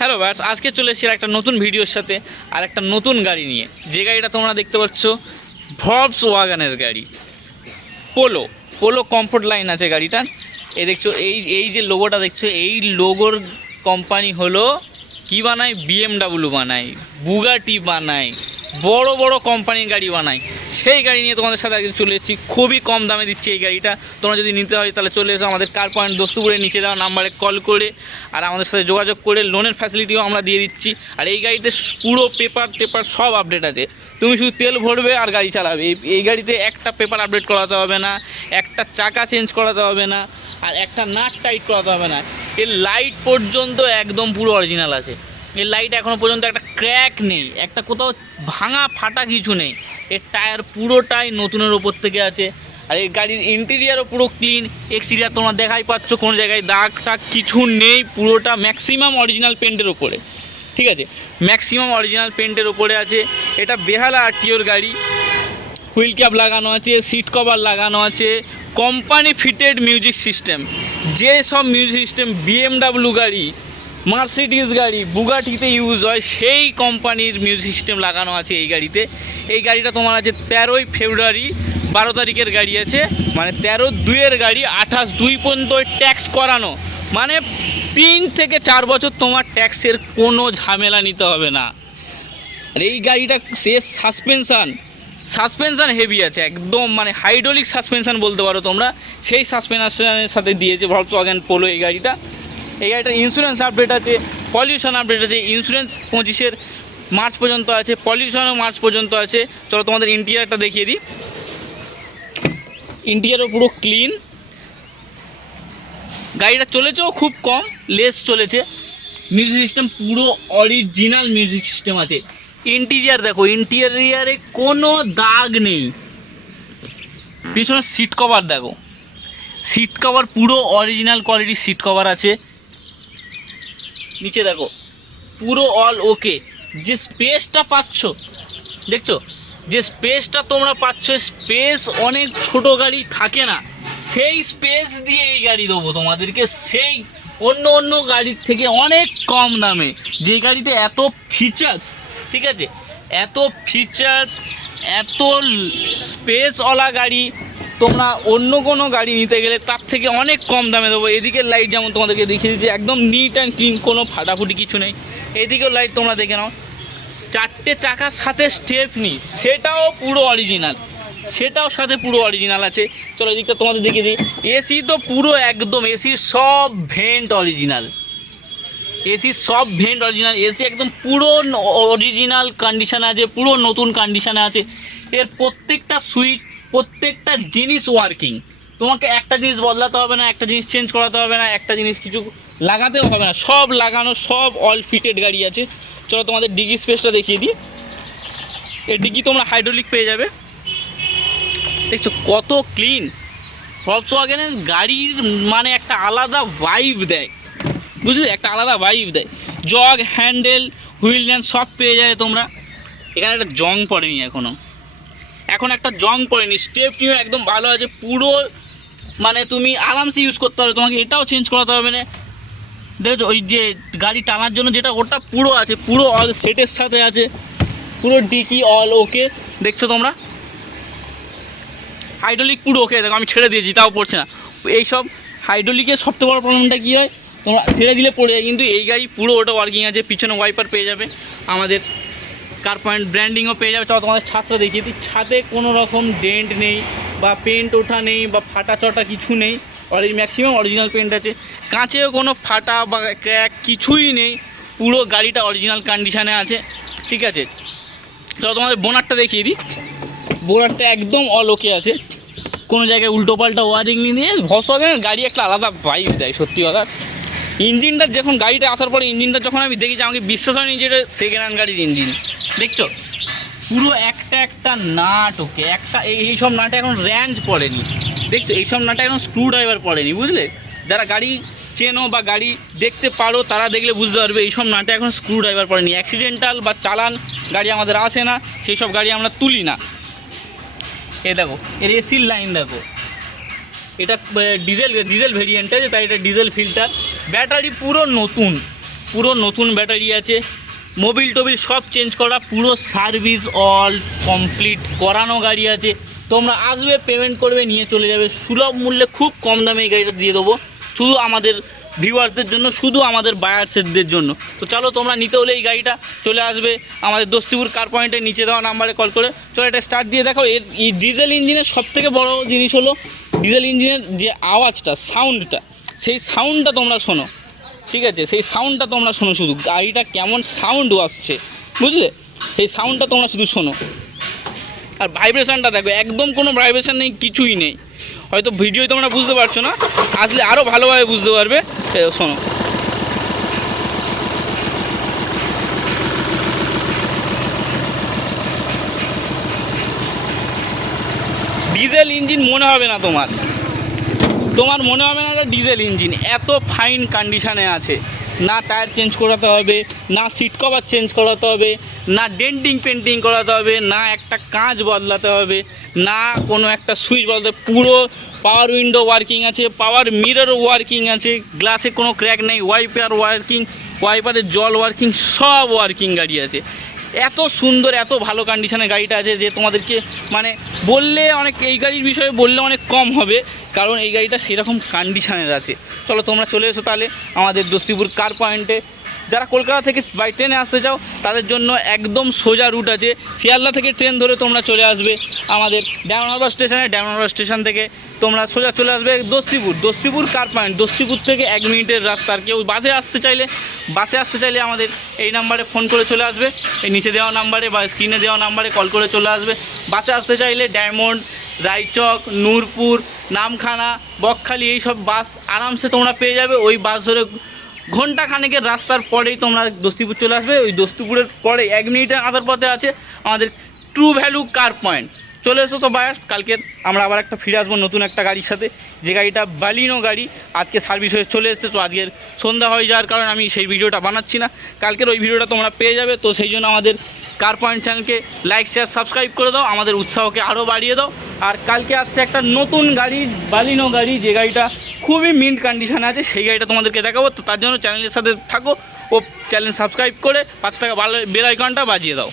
Hello ব্যাস, আজকে চলে এসেছি একটা নতুন ভিডিওর সাথে আর একটা নতুন গাড়ি নিয়ে। যে গাড়িটা তোমরা দেখতে পাচ্ছ ভলক্সওয়াগনের গাড়ি পোলো। পোলো কমফোর্ট লাইন আছে গাড়িটার। এই দেখছো, এই যে লোগোটা দেখছো, এই লোগোর কোম্পানি হলো কি বানায়, BMW বানায়, বুগাটি বানায়, বড় বড় কোম্পানির গাড়ি বানায়। সেই গাড়ি নিয়ে তোমাদের সাথে আজকে চলে এসেছি। খুবই কম দামে দিচ্ছি এই গাড়িটা। তোমরা যদি নিতে হয় তাহলে চলে এসো আমাদের কার পয়েন্ট দোস্তুপুরের নিচে দেওয়া নাম্বারে কল করে, আর আমাদের সাথে যোগাযোগ করে লোনের ফ্যাসিলিটিও আমরা দিয়ে দিচ্ছি। আর এই গাড়িতে পুরো পেপার সব আপডেট আছে। তুমি শুধু তেল ভরবে আর গাড়ি চালাবে। এই গাড়িতে একটা পেপার আপডেট করাতে হবে না, একটা চাকা চেঞ্জ করাতে হবে না, আর একটা নাট টাইট করাতে হবে না। এর লাইট পর্যন্ত একদম পুরো অরিজিনাল আছে। এর লাইট এখনও পর্যন্ত একটা ক্র্যাক নেই, একটা কোথাও ভাঙা ফাটা কিছু নেই। এর টায়ার পুরোটাই নতুনের ওপর থেকে আছে। আর এই গাড়ির ইন্টেরিয়ারও পুরো ক্লিন। এক্সটেরিয়ার তোমরা দেখাই পাচ্ছ, কোনো জায়গায় দাগ টাগ কিছু নেই। পুরোটা ম্যাক্সিমাম অরিজিনাল পেন্টের ওপরে, ঠিক আছে, ম্যাক্সিমাম অরিজিনাল পেন্টের ওপরে আছে। এটা বেহালা আরটিওর গাড়ি। হুইল ক্যাপ লাগানো আছে, সিট কভার লাগানো আছে, কোম্পানি ফিটেড মিউজিক সিস্টেম। যে সব মিউজিক সিস্টেম BMW গাড়ি, মার্সিডিজ গাড়ি, বুগাটিতে ইউজ হয়, সেই কোম্পানির মিউজিক সিস্টেম লাগানো আছে এই গাড়িতে। এই গাড়িটা তোমার আছে 13ই ফেব্রুয়ারি 12 তারিখের গাড়ি আছে, মানে 13/2-এর গাড়ি। 28/2 পর্যন্ত ট্যাক্স করানো, মানে 3 থেকে 4 বছর তোমার ট্যাক্সের কোনো ঝামেলা নিতে হবে না। আর এই গাড়িটা সে সাসপেনশান হেভি আছে একদম, মানে হাইড্রোলিক সাসপেনশান বলতে পারো তোমরা। সেই সাসপেনশানের সাথে দিয়েছে ভলক্সওয়াগন পোলো এই গাড়িটা। এই গাড়িটার ইন্স্যুরেন্স আপডেট আছে, পলিউশন আপডেট আছে। ইন্স্যুরেন্স 25 মার্চ পর্যন্ত আছে, পলিউশনও মার্চ পর্যন্ত আছে। চলো তোমাদের ইন্টেরিয়ারটা দেখিয়ে দিই। ইন্টেরিয়ারও পুরো ক্লিন। গাড়িটা চলেছেও খুব কম, লেস চলেছে। মিউজিক সিস্টেম পুরো অরিজিনাল মিউজিক সিস্টেম আছে। ইন্টেরিয়ার দেখো, ইন্টেরিয়ারে কোনো দাগ নেই। পিছনে সিট কভার দেখো, সিট কভার পুরো অরিজিনাল কোয়ালিটির সিট কভার আছে। নিচে দেখো পুরো অল ওকে। যে স্পেসটা পাচ্ছ, দেখছো, যে স্পেসটা তোমরা পাচ্ছ, স্পেস অনেক ছোট গাড়ি থাকে না, সেই স্পেস দিয়ে এই গাড়ি দেবো তোমাদেরকে, সেই অন্য গাড়ির থেকে অনেক কম দামে। যে গাড়িতে এত ফিচার্স, ঠিক আছে, এত ফিচার্স, এত স্পেসওয়ালা গাড়ি তোমরা অন্য কোনো গাড়ি নিতে গেলে তার থেকে অনেক কম দামে দেবো। এদিকের লাইট যেমন তোমাদেরকে দেখিয়ে দিচ্ছি, একদম নিট অ্যান্ড ক্লিন, কোনো ফাটাফুটি কিছু নেই। এদিকেও লাইট তোমরা দেখে নাও। 4টে চাকার সাথে স্টেপনি, সেটাও পুরো অরিজিনাল, সেটাও সাথে পুরো অরিজিনাল আছে। চলো এদিকটা তোমাদের দেখিয়ে দিই। এসি তো পুরো একদম, এসির সব ভেন্ট অরিজিনাল, এসির সব ভেন্ট অরিজিনাল। এসি একদম পুরো অরিজিনাল কন্ডিশানে আছে, পুরো নতুন কন্ডিশানে আছে। এর প্রত্যেকটা সুইচ, প্রত্যেকটা জিনিস ওয়ার্কিং। তোমাকে একটা জিনিস বদলাতে হবে না, একটা জিনিস চেঞ্জ করাতে হবে না, একটা জিনিস কিছু লাগাতেও হবে না, সব লাগানো, সব অল ফিটেড গাড়ি আছে। চলো তোমাদের ডিগি স্পেসটা দেখিয়ে দিই। এর ডিগি তোমরা হাইড্রোলিক পেয়ে যাবে। দেখছো কত ক্লিন। ভলক্সওয়াগনের গাড়ির মানে একটা আলাদা ভাইব দেয়, বুঝলে, একটা আলাদা ভাইব দেয়। জগ, হ্যান্ডেল, হুইল ল্যান্ড সব পেয়ে যায় তোমরা। এখানে একটা জং পড়েনি এখনও, এখন একটা জং পড়েনি। স্টেপনিও একদম ভালো আছে পুরো, মানে তুমি আরামসে ইউজ করতে পারবে, তোমাকে এটাও চেঞ্জ করাতে হবে না। দেখো ওই যে গাড়ি টানার জন্য যেটা, ওটা পুরো আছে, পুরো অল সেটের সাথে আছে, পুরো ডিকি অল ওকে। দেখছো তোমরা হাইড্রোলিক পুরো ওকে। দেখো আমি ছেড়ে দিয়েছি তাও পড়ছে না। এইসব হাইড্রোলিকের সবথেকে বড় প্রবলেমটা কী হয়, তোমরা ছেড়ে দিলে পড়ে যায়, কিন্তু এই গাড়ি পুরো ওটা ওয়ার্কিং আছে। পিছনে ওয়াইপার পেয়ে যাবে, আমাদের কার পয়েন্ট ব্র্যান্ডিংও পেয়ে যাবে। চলো তোমাদের ছাদটা দেখিয়ে দিই। ছাদে কোনো রকম ডেন্ট নেই, বা পেন্ট ওঠা নেই, বা ফাটা চটা কিছু নেই। ম্যাক্সিমাম অরিজিনাল পেন্ট আছে। কাঁচেও কোনো ফাটা বা ক্র্যাক কিছুই নেই, পুরো গাড়িটা অরিজিনাল কন্ডিশানে আছে, ঠিক আছে। চলো তোমাদের বোনারটা দেখিয়ে দিই। বোনারটা একদম অল ওকে আছে, কোনো জায়গায় উল্টো পাল্টা ওয়ারিং নিয়ে। ভলক্সওয়াগনের গাড়ি একটা আলাদা ভাইব দেয়, সত্যি কথা। ইঞ্জিনটা যখন গাড়িটা আসার পরে, ইঞ্জিনটা যখন আমি দেখি, যে আমাকে বিশ্বাস হয়নি যে এটা সেকেন্ড হ্যান্ড গাড়ির ইঞ্জিন। দেখছো পুরো একটা নাট ওকে, একটা এইসব নাটে এখন র্যাঞ্চ পড়েনি। দেখছো এইসব নাটে এখন স্ক্রু ড্রাইভার পড়েনি, বুঝলে। যারা গাড়ি চেনো বা গাড়ি দেখতে পারো তারা দেখলে বুঝতে পারবে এইসব নাটে এখন স্ক্রু ড্রাইভার পড়েনি। অ্যাক্সিডেন্টাল বা চালান গাড়ি আমাদের আসে না, সেই সব গাড়ি আমরা তুলি না। এ দেখো এর এসির লাইন দেখো, এটা ডিজেল ভেরিয়েন্ট আছে, তাই এটা ডিজেল ফিল্টার। ব্যাটারি পুরো নতুন, পুরো নতুন ব্যাটারি আছে, মোবিল টোবিল সব চেঞ্জ করা, পুরো সার্ভিস অল কমপ্লিট করানো গাড়ি আছে। তোমরা আসবে, পেমেন্ট করবে, নিয়ে চলে যাবে সুলভ মূল্যে, খুব কম দামে এই গাড়িটা দিয়ে দেবো শুধু আমাদের ভিউয়ার্সদের জন্য, শুধু আমাদের বায়ার্সদের জন্য। তো চলো, তোমরা নিতে হলে এই গাড়িটা চলে আসবে আমাদের দস্তিপুর কার পয়েন্টের নিচে দেওয়া নাম্বারে কল করে। চলো এটা স্টার্ট দিয়ে দেখো। এর এই ডিজেল ইঞ্জিনের সবথেকে বড় জিনিস হলো ডিজেল ইঞ্জিনের যে আওয়াজটা, সাউন্ডটা, সেই সাউন্ডটা তোমরা শোনো, ঠিক আছে? সেই সাউন্ডটা তোমরা শোনো, শুধু গাড়িটা কেমন সাউন্ড আসছে, বুঝলে? সেই সাউন্ডটা তোমরা শুধু শোনো। আর ভাইব্রেশনটা দেখো, একদম কোনো ভাইব্রেশন নেই, কিছুই নেই। হয়তো ভিডিওয় তোমরা বুঝতে পারছো না, আসলে আরও ভালোভাবে বুঝতে পারবে। শোনো, ডিজেল ইঞ্জিন মনে হবে না তোমার মনে হবে না এটা ডিজেল ইঞ্জিন, এত ফাইন কন্ডিশানে আছে। না টায়ার চেঞ্জ করাতে হবে, না সিট কভার চেঞ্জ করাতে হবে, না ডেন্টিং পেন্টিং করাতে হবে, না একটা কাঁচ বদলাতে হবে, না কোনো একটা সুইচ বদলাতে। পুরো পাওয়ার উইন্ডো ওয়ার্কিং আছে, পাওয়ার মিরর ওয়ার্কিং আছে, গ্লাসে কোনো ক্র্যাক নেই, ওয়াইপার ওয়ার্কিং, ওয়াইপারের জল ওয়ার্কিং, সব ওয়ার্কিং গাড়ি আছে। এত সুন্দর, এত ভালো কন্ডিশনে গাড়িটা আছে যে তোমাদেরকে মানে বললে অনেক, এই গাড়ির বিষয়ে বললে অনেক কম হবে, কারণ এই গাড়িটা সেরকম কন্ডিশনের আছে। চলো তোমরা চলে এসো তাহলে আমাদের দস্তিপুর কার পয়েন্টে। যারা কলকাতা থেকে বাই ট্রেনে আসতে চাও তাদের জন্য একদম সোজা রুট আছে, শিয়ালদা থেকে ট্রেন ধরে তোমরা চলে আসবে আমাদের ডায়মন্ড হারবার স্টেশনে। ডায়মন্ড হারবার স্টেশন থেকে তোমরা সোজা চলে আসবে দস্তিপুর কার পয়েন্ট। দস্তিপুর থেকে 1 মিনিটের রাস্তা। আর কেউ বাসে আসতে চাইলে আমাদের এই নাম্বারে ফোন করে চলে আসবে, এই নিচে দেওয়া নাম্বারে বা স্ক্রিনে দেওয়া নাম্বারে কল করে চলে আসবে। বাসে আসতে চাইলে ডায়মন্ড, রায়চক, নূরপুর, নামখানা, বকখালি এইসব বাস আরামসে তোমরা পেয়ে যাবে। ওই বাস ধরে ঘন্টা খানেকের রাস্তার পরেই তোমরা দস্তিপুর চলে আসবে। ওই দস্তিপুরের পরে 1 মিনিটের আধার পথে আছে আমাদের ট্রু ভ্যালু কার পয়েন্ট। চলে এসো তো বায়ার্স, কালকে আমরা আবার একটা ফিরে আসবো নতুন একটা গাড়ির সাথে, যে গাড়িটা বালিনো গাড়ি। আজকে সার্ভিস হয়ে চলে এসেছে, তো আজকের সন্ধ্যা হয়ে যাওয়ার কারণে আমি সেই ভিডিওটা বানাচ্ছি না, কালকের ওই ভিডিওটা তোমরা পেয়ে যাবে। তো সেই জন্য আমাদের কার পয়েন্ট চ্যানেলকে লাইক, শেয়ার, সাবস্ক্রাইব করে দাও, আমাদের উৎসাহকে আরও বাড়িয়ে দাও। আর কালকে আসছে একটা নতুন গাড়ি, বালিনো গাড়ি, যে গাড়িটা খুবই মিন্ট কন্ডিশনে আছে, সেই গাড়িটা তোমাদেরকে দেখাবো। তো তার জন্য চ্যানেলের সাথে থাকো ও চ্যানেল সাবস্ক্রাইব করে 5 টাকা বেল আইকনটা বাজিয়ে দাও।